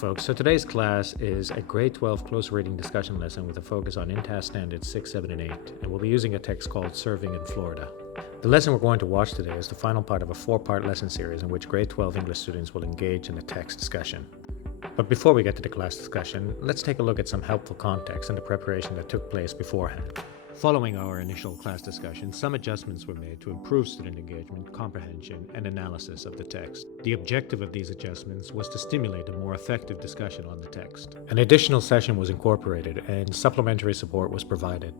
folks. So today's class is a grade 12 close reading discussion lesson with a focus on InTASC standards 6, 7, and 8, and we'll be using a text called Serving in Florida. The lesson we're going to watch today is the final part of a 4-part lesson series in which grade 12 English students will engage in a text discussion. But before we get to the class discussion, let's take a look at some helpful context and the preparation that took place beforehand. Following our initial class discussion, some adjustments were made to improve student engagement, comprehension, and analysis of the text. The objective of these adjustments was to stimulate a more effective discussion on the text. An additional session was incorporated and supplementary support was provided.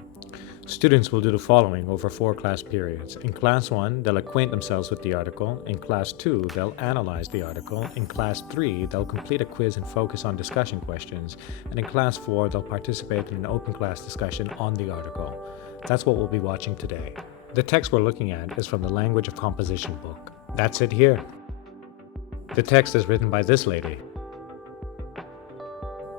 Students will do the following over 4 class periods. In Class 1, they'll acquaint themselves with the article. In Class 2, they'll analyze the article. In Class 3, they'll complete a quiz and focus on discussion questions. And in Class 4, they'll participate in an open class discussion on the article. That's what we'll be watching today. The text we're looking at is from the Language of Composition book. That's it here. The text is written by this lady.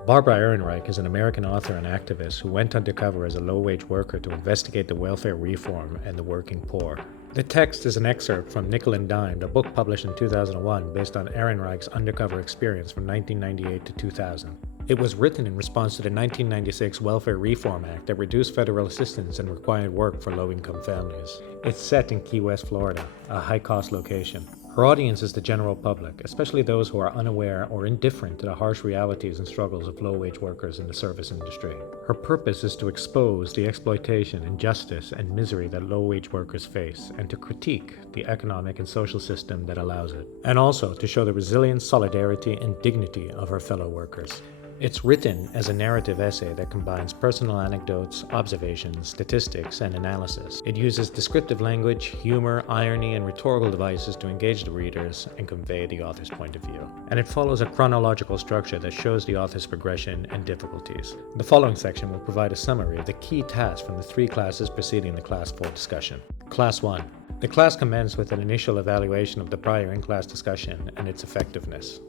Barbara Ehrenreich is an American author and activist who went undercover as a low-wage worker to investigate the welfare reform and the working poor. The text is an excerpt from Nickel and Dime, a book published in 2001 based on Ehrenreich's undercover experience from 1998 to 2000. It was written in response to the 1996 Welfare Reform Act that reduced federal assistance and required work for low-income families. It's set in Key West, Florida, a high-cost location. Her audience is the general public, especially those who are unaware or indifferent to the harsh realities and struggles of low-wage workers in the service industry. Her purpose is to expose the exploitation, injustice, and misery that low-wage workers face, and to critique the economic and social system that allows it, and also to show the resilience, solidarity, and dignity of her fellow workers. It's written as a narrative essay that combines personal anecdotes, observations, statistics, and analysis. It uses descriptive language, humor, irony, and rhetorical devices to engage the readers and convey the author's point of view. And it follows a chronological structure that shows the author's progression and difficulties. The following section will provide a summary of the key tasks from the 3 classes preceding the Class 4 discussion. Class 1. The class commenced with an initial evaluation of the prior in-class discussion and its effectiveness.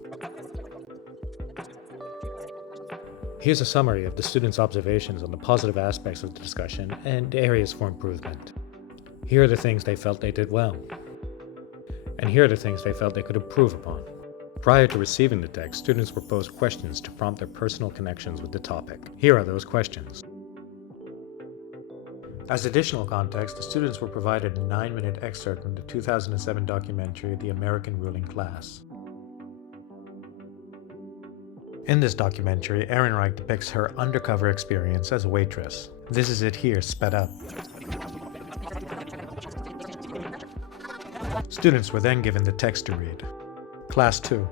Here's a summary of the students' observations on the positive aspects of the discussion and areas for improvement. Here are the things they felt they did well. And here are the things they felt they could improve upon. Prior to receiving the text, students were posed questions to prompt their personal connections with the topic. Here are those questions. As additional context, the students were provided a 9-minute excerpt from the 2007 documentary, The American Ruling Class. In this documentary, Ehrenreich depicts her undercover experience as a waitress. This is it here, sped up. Students were then given the text to read. Class 2.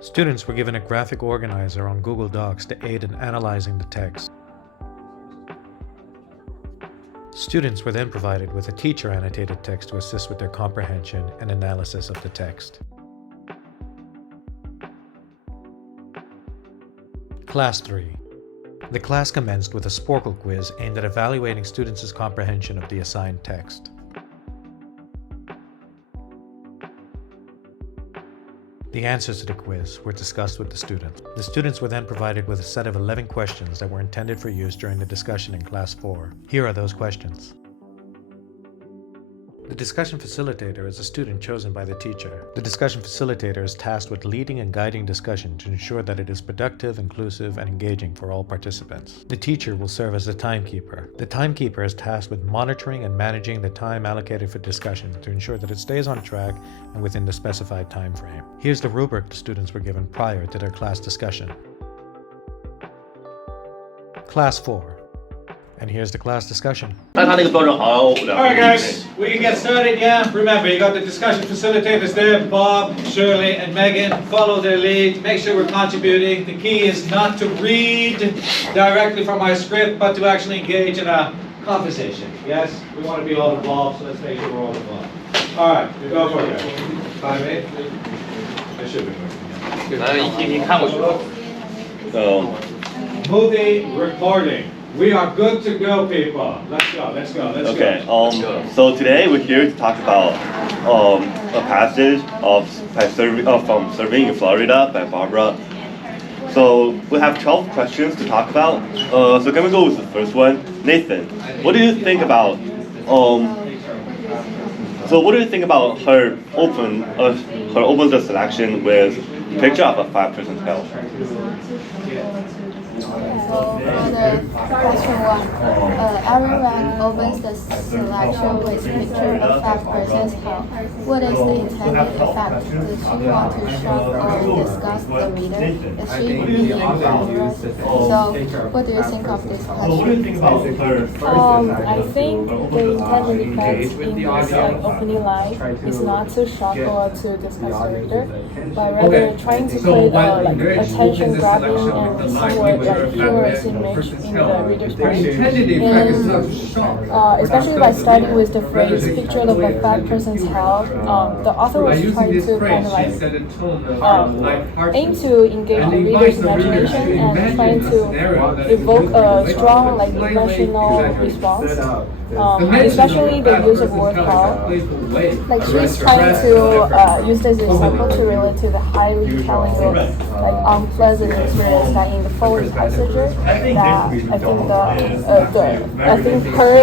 Students were given a graphic organizer on Google Docs to aid in analyzing the text. Students were then provided with a teacher-annotated text to assist with their comprehension and analysis of the text. Class 3. The class commenced with a Sporkle quiz aimed at evaluating students' comprehension of the assigned text. The answers to the quiz were discussed with the students. The students were then provided with a set of 11 questions that were intended for use during the discussion in Class 4. Here are those questions. The discussion facilitator is a student chosen by the teacher. The discussion facilitator is tasked with leading and guiding discussion to ensure that it is productive, inclusive, and engaging for all participants. The teacher will serve as the timekeeper. The timekeeper is tasked with monitoring and managing the time allocated for discussion to ensure that it stays on track and within the specified time frame. Here's the rubric the students were given prior to their class discussion. Class 4. And here's the class discussion. Alright guys, we can get started, yeah? Remember, you got the discussion facilitators there, Bob, Shirley, and Megan. Follow their lead, make sure we're contributing. The key is not to read directly from our script, but to actually engage in a conversation, yes? We want to be all involved, so let's make sure we're all involved. Alright, we go for it. 5 minutes? I should be working. Movie recording. We are good to go, people. Let's go. Okay, so today we're here to talk about a passage from Serving in Florida by Barbara. So we have 12 questions to talk about. So can we go with the first one? Nathan, what do you think about her open the selection with picture of a fat person's health. So for the question one, everyone opens the selection with picture of fat person's health. What is the intended effect? Does she want to shock or disgust the reader? Is she being humorous? So what do you think of this question? I think the intended effect in this opening line is not to shock or to disgust the reader, but rather trying to create attention grabbing and somewhat humorous image in the reader's mind. And especially by starting with the phrase "picture of a fat person's health," the author was trying to kind of aim to engage the reader's imagination and trying to evoke a strong emotional response. Especially the use of word health. Like she's trying to use this example to relate to the highly telling unpleasant experience that in the following passages that I think her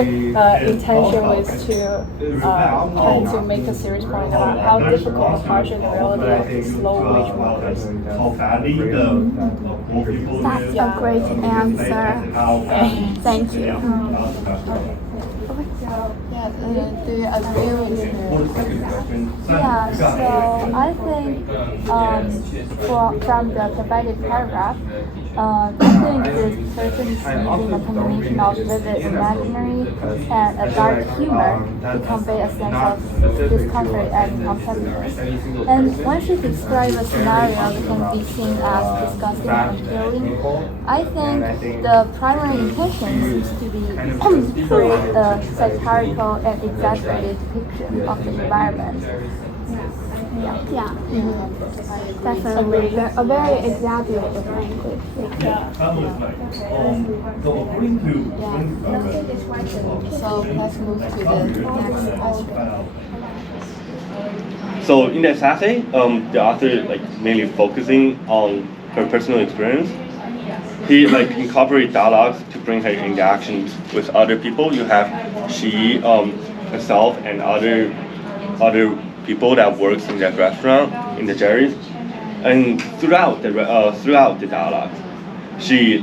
intention was to trying to make a serious point about how difficult and harsh the reality of these low wage workers. That's a great answer. Thank you. Yeah, do you agree with me? Yeah, so I think from the provided paragraph, I think this person is using a combination of vivid imaginary and a dark humor to convey a sense of discomfort and unpleasantness. And when she describes a scenario that can be seen as disgusting and thrilling, I think the primary intention seems to be create a satirical and exaggerated depiction of the environment. Yeah. Definitely. A very exaggerated language. So let's move to the next question. So in this essay, the author mainly focusing on her personal experience. He incorporate dialogues to bring her interactions with other people. You have she, herself, and other people that works in that restaurant in the Jerry's, and throughout the dialogue, she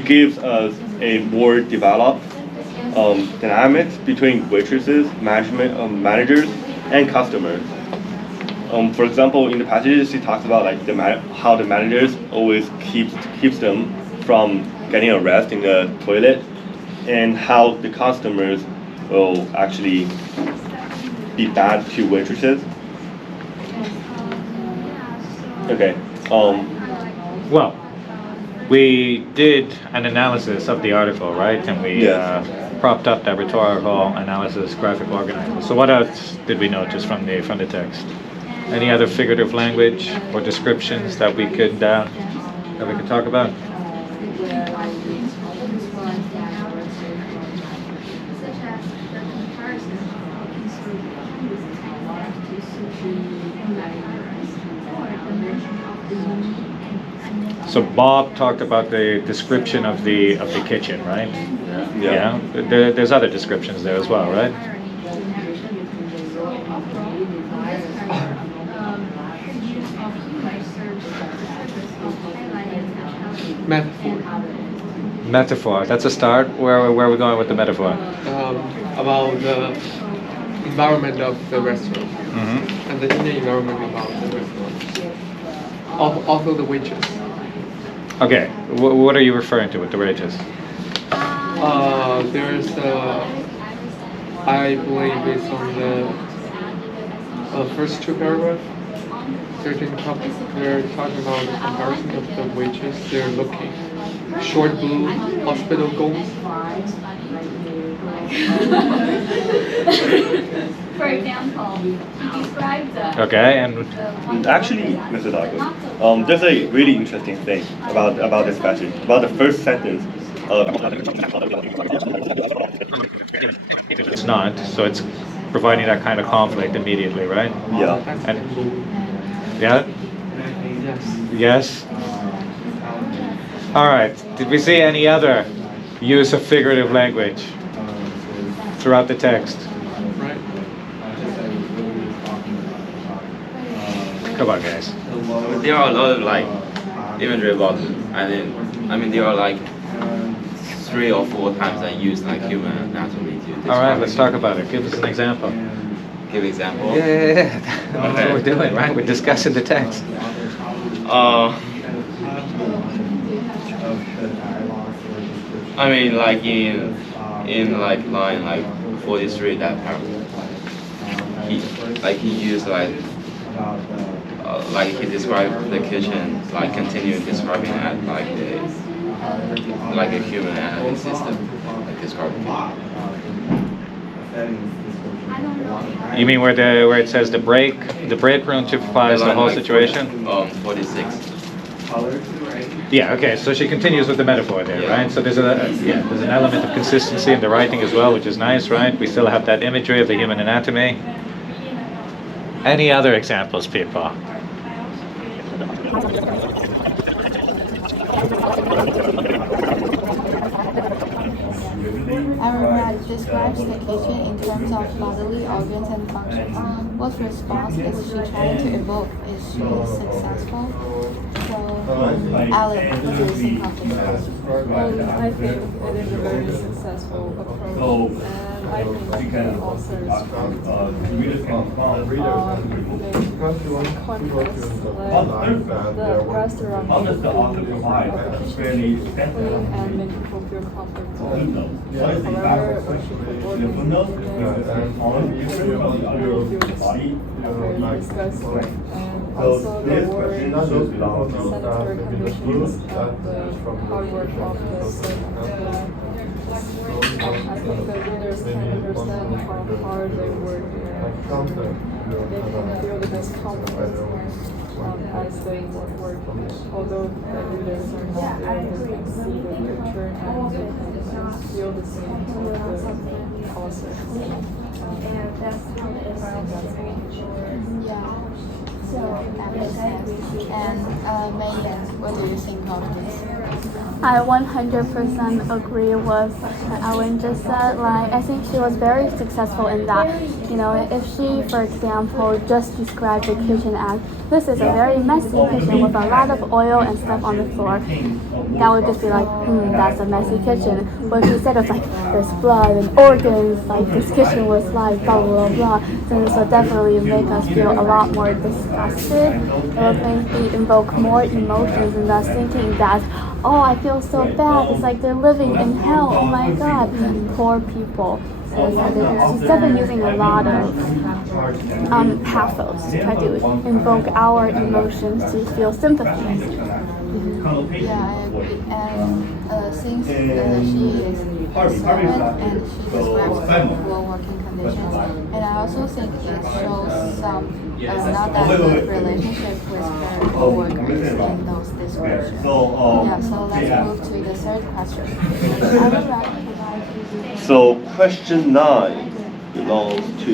gives us a more developed dynamics between waitresses, managers, and customers. For example, in the passages, she talks about how the managers always keeps them from getting a rest in the toilet, and how the customers will actually be bad to waitresses. Okay. Well, we did an analysis of the article, right? And we propped up that rhetorical analysis, graphic organizer. So what else did we notice from the text? Any other figurative language or descriptions that we could talk about? So Bob talked about the description of the kitchen, right? Yeah. There's other descriptions there as well, right? Metaphor. That's a start. Where are we going with the metaphor? About the environment of the restaurant and the inner environment about the restaurant. Also the waitress. Okay. What are you referring to with the waitress? There's I believe it's on the first two paragraphs. Certain topics they're talking about the comparison of the waitress. They're looking short blue hospital gowns. For example, he described the... Okay, and Actually, Mr. Douglas, there's a really interesting thing about this passage, about the first sentence. it's not, so it's providing that kind of conflict immediately, right? Yeah. And, yeah? Yes. Yes? All right. Did we see any other use of figurative language throughout the text? Right. about, guys? There are a lot of like imagery about. I mean, there are like 3 or 4 times I use like human anatomy to describe. All right, let's talk about it. Give us an example. Give example. Yeah. That's what we're doing, right? We're discussing the text. I mean, like in like line like 43, that paragraph, he used like he described the kitchen, like continuing describing it like a human anatomy system, like describing it. You mean where it says the break room typifies the whole situation? 46. Yeah. Okay. So she continues with the metaphor there, Yeah. right? So there's an element of consistency in the writing as well, which is nice, right? We still have that imagery of the human anatomy. Any other examples, people? Everyone describes the kitchen in terms of bodily organs and functions. What response is she trying to evoke? Is she successful? So, Alec, what do you think of this question? I think it is a very successful approach, and I think the author is trying to make contrast, like the restaurant of the kitchen clean and make people feel comfortable. However, when she put work in the very disgusting, and also the word sanitary conditions and the hard work of the servant. I think the readers can understand how hard they work and they can feel the discomfort as they work. Although the readers are not there, they can see the picture and they can feel the same with the author. Yeah. So that makes sense. And Megan, what do you think of this? I 100% agree with what Alan just said. Like, I think she was very successful in that. You know, if she, for example, just described the kitchen as this is a very messy kitchen with a lot of oil and stuff on the floor, that would just be like, that's a messy kitchen. But if she said it was like there's blood and organs, like this kitchen was like blah blah blah, then this would definitely make us feel a lot more disgusted. It would make me invoke more emotions and us thinking that, oh, I feel so bad. It's like they're living in hell. Oh my God, poor people. So she's definitely using a lot of pathos to try to invoke our emotions to feel sympathy. Yeah, I agree. And since she is a servant and she describes poor working conditions, and I also think it shows some not that good relationship with her co-workers in those descriptions. Yeah, so let's move to the third question. I would like to provide you. So question 9 belongs to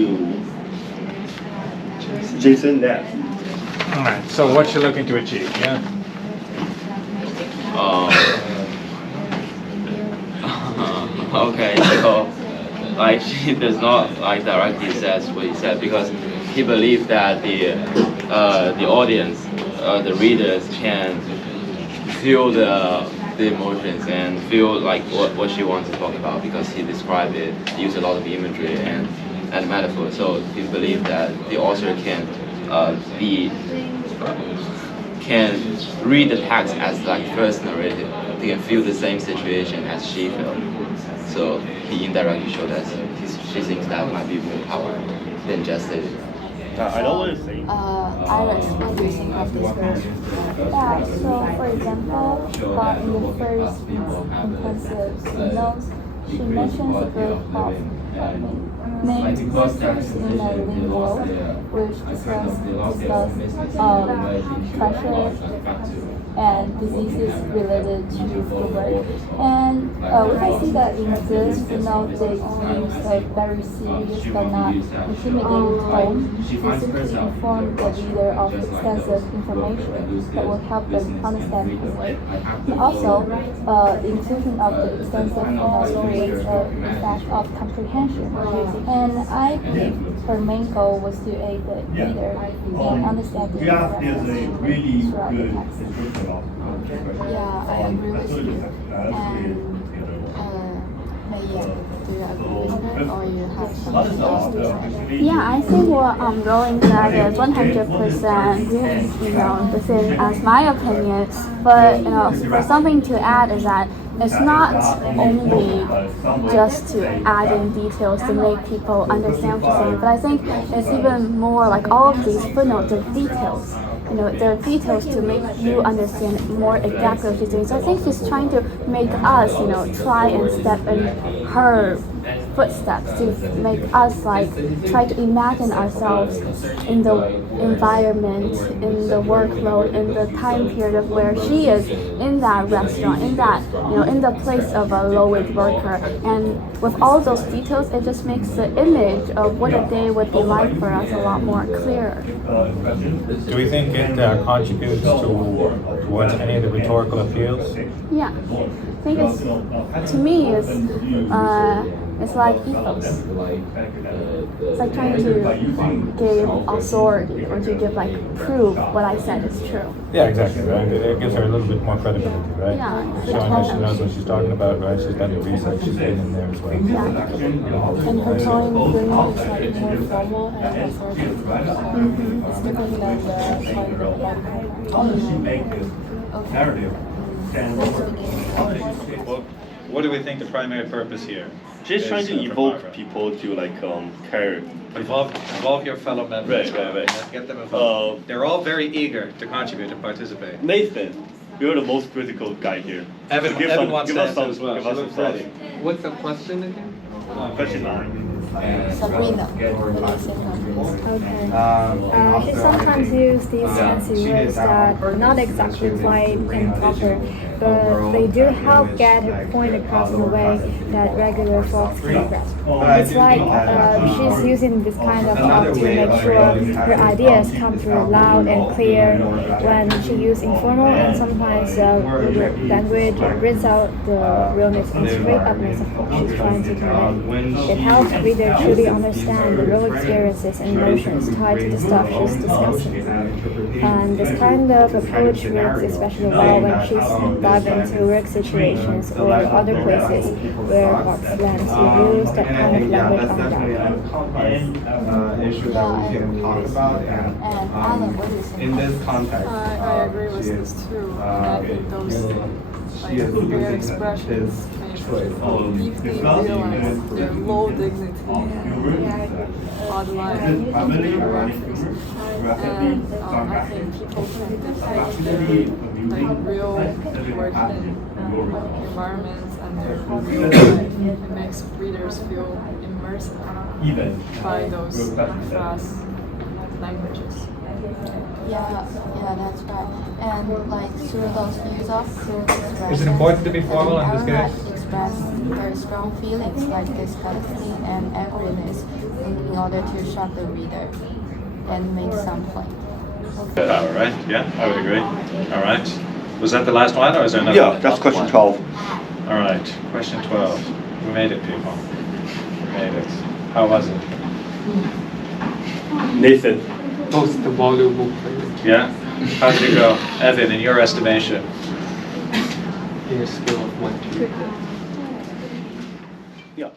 Jason next. All right. So what's she looking to achieve? Yeah. Okay, so like she does not like directly says what he said because he believed that the audience, the readers can feel the emotions and feel like what she wants to talk about because he described it, used a lot of imagery and metaphor. So he believed that the author can read the text as like first narrative. They can feel the same situation as she felt. So he indirectly showed that she thinks that might be more powerful than just it. I know what it's saying. Iris, what do you think of this version? Yeah, so for example, in the first intensive notes, she mentions a group of main sisters in a living world, which discuss pressure and diseases related to the work. And we can see that in this note they use a very serious but not intimidating tone to simply inform the reader of extensive information that will help them understand the work. And also, the inclusion of the extensive notes creates an effect of comprehension using And I think her main goal was to aid the reader in understanding the references throughout the text. Yeah, I agree with you. And Megan, do you agree with her, or you have something else to say? Yeah, I think what I'm going at is 100%, you know, the same as my opinion. But, you know, for something to add is that it's not only just to add in details to make people understand what you're saying, but I think it's even more like all of these footnotes of details. You know, there are details to make you understand more exactly what she's doing. So I think she's trying to make us, you know, try and step in her footsteps to make us like try to imagine ourselves in the environment, in the workload, in the time period of where she is in that restaurant, in that, you know, in the place of a low-wage worker. And with all those details, it just makes the image of what a day would be like for us a lot more clearer. Do we think it contributes towards any of the rhetorical appeals? Yeah, I think it's, to me, it's like ethos. It's like trying to give authority or to give like prove what I said is true. Yeah, exactly, right? It gives her a little bit more credibility, right? Yeah. Showing that she knows what she's talking about, right? She's done the research, she's been in there as well. And her tone bringing is like more formal and authoritative. It's different than the tone Well, what do we think the primary purpose here? Just is, trying to for evoke Barbara? people to like care. Involve your fellow members. Right. Get them involved. They're all very eager to contribute and participate. Nathan, you're the most critical guy here. Evan, So Evan wants to us answer as well. Give She us looks some ready. What's the question again? Question 9. Sabrina, what do you think of this? She sometimes uses these fancy words that are not exactly polite and proper, but they do help get her point across in a way that regular folks can grasp. It's like she's using this kind of talk to make sure her ideas come through loud and clear. When she uses informal and sometimes language, it brings out the realness and straight upness of what she's trying to convey. It helps readers truly understand the real experiences and emotions tied to the stuff she's discussing. And this kind of approach works especially well when she's diving into work situations or other places where Fox plans to use that kind of language on that. Issue that we can talk about, And Alan, what do you think? in this context, I agree with this too. And I think those weird expressions deeply realize their low dignity odd life of their work. And I think people can depict their like real working environments and their real life. It makes readers feel immersed by those fast languages. Yeah, that's right. And like through those use of through expression, Is it important to be formal in this Aaron case? express very strong feelings like disgusting and angriness in order to shock the reader and make some point. All right. Yeah, I would agree. All right. Was that the last one, or is there another? Yeah, that's question 12. All right. Question 12. We made it, people. We made it. How was it? Nathan. Most valuable player Yeah. How did it go, Evan? In your estimation? in a scale of 1 to 10. Yeah.